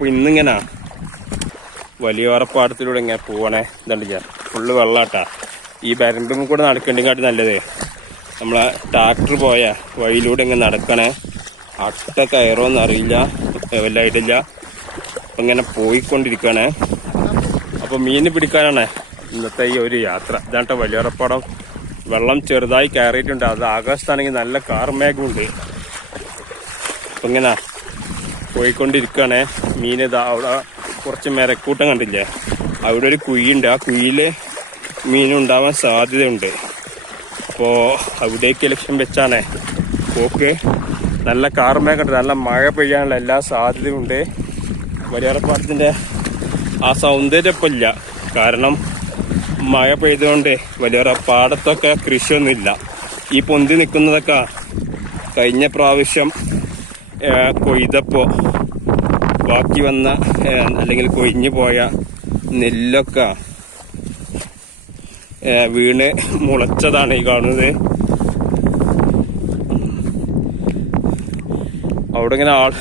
അപ്പൊ ഇന്നിങ്ങനെ. വലിയോറപ്പാടത്തിലൂടെ ഇങ്ങനെ പോവണേ. പോവാണേ ചേർ ഫുള്ള് വെള്ളാട്ടാ. ഈ വരമ്പും കൂടെ നടക്കണ്ടെങ്കാട്ടി നല്ലത്. നമ്മളെ ട്രാക്ടർ പോയ വഴിയിലൂടെ ഇങ്ങനെ നടക്കണേ. അട്ട കയറോന്ന് അറിയില്ല. വല്ലായിട്ടില്ല അപ്പൊ ഇങ്ങനെ പോയിക്കൊണ്ടിരിക്കണേ. അപ്പൊ മീൻ പിടിക്കാനാണ് ഇന്നത്തെ ഈ ഒരു യാത്ര. ഇതാണ്ട വലിയോറപ്പാടം വെള്ളം ചെറുതായി കയറിയിട്ടുണ്ട്. അത് ആകാശത്താണെങ്കിൽ നല്ല കാർമേഘമുണ്ട്. അപ്പൊ ഇങ്ങനെ. പോയിക്കൊണ്ടിരിക്കുകയാണേ. മീൻ ഇതാ അവിടെ കുറച്ച് മെരക്കൂട്ടം കണ്ടില്ലേ? അവിടെ ഒരു കുഴിയുണ്ട്. ആ കുഴിയിൽ മീനുണ്ടാവാൻ സാധ്യതയുണ്ട്. അപ്പോൾ അവിടേക്ക് ലക്ഷ്യം വെച്ചാണേ. പോക്ക്. നല്ല കാർമേ കണ്ടത് നല്ല മഴ പെയ്യാനുള്ള എല്ലാ സാധ്യതയുണ്ട് വലിയറപ്പാടത്തിന്റെ ആ സൗന്ദര്യം ഇപ്പം ഇല്ല. കാരണം മഴ പെയ്തുകൊണ്ട് വലിയ പാടത്തൊക്കെ കൃഷിയൊന്നുമില്ല. ഈ പൊന്തി നിൽക്കുന്നതൊക്കെ കഴിഞ്ഞ പ്രാവശ്യം ഏ, കൊയ്തപ്പോ ബാക്കി വന്ന അല്ലെങ്കിൽ കൊഴിഞ്ഞു പോയ നെല്ലൊക്കെ വീണ് മുളച്ചതാണ് ഈ കാണുന്നത്. അവിടെ ഇങ്ങനെ ആൾ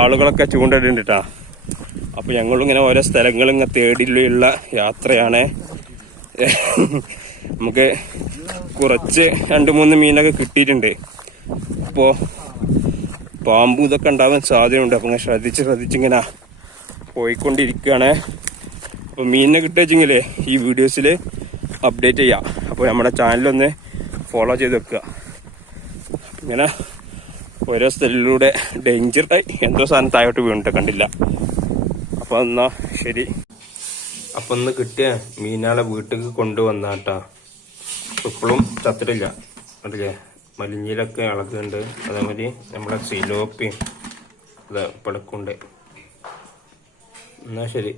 ആളുകളൊക്കെ ചൂണ്ടിട്ടുണ്ട് ട്ടാ. അപ്പൊ ഞങ്ങളിങ്ങനെ ഓരോ സ്ഥലങ്ങളും ഇങ്ങനെ തേടിയുള്ള യാത്രയാണ്. നമുക്ക് കുറച്ച് രണ്ട് മൂന്ന് മീനൊക്കെ കിട്ടിയിട്ടുണ്ട്. അപ്പോ പാമ്പും ഇതൊക്കെ ഉണ്ടാവാൻ സാധ്യതയുണ്ട്. അപ്പൊ ഇങ്ങനെ ശ്രദ്ധിച്ച് ശ്രദ്ധിച്ചിങ്ങനെ പോയിക്കൊണ്ടിരിക്കുകയാണ്. അപ്പൊ മീനിനെ കിട്ടുവെച്ചെങ്കിലേ ഈ വീഡിയോസിൽ അപ്ഡേറ്റ് ചെയ്യാം. അപ്പോൾ നമ്മുടെ ചാനലൊന്ന് ഫോളോ ചെയ്ത് വെക്കുക. ഇങ്ങനെ ഓരോ സ്ഥലത്തിലൂടെ ഡേഞ്ചറായി എന്തോ സാധനം താഴോട്ട് വീണിട്ട് കണ്ടില്ല. അപ്പൊ എന്നാ ശരി. അപ്പൊ ഒന്ന് കിട്ടിയ മീനാളെ വീട്ടിലേക്ക് കൊണ്ടുവന്നാട്ടാ. ഇപ്പോഴും ചത്തിട്ടില്ല. അതില്ലേ? മലിഞ്ഞിലൊക്കെ ഇളകുന്നുണ്ട് അതേമാതിരി നമ്മുടെ സിലോപ്പിയും ഇത് പടക്കുണ്ട്. എന്നാ ശരി.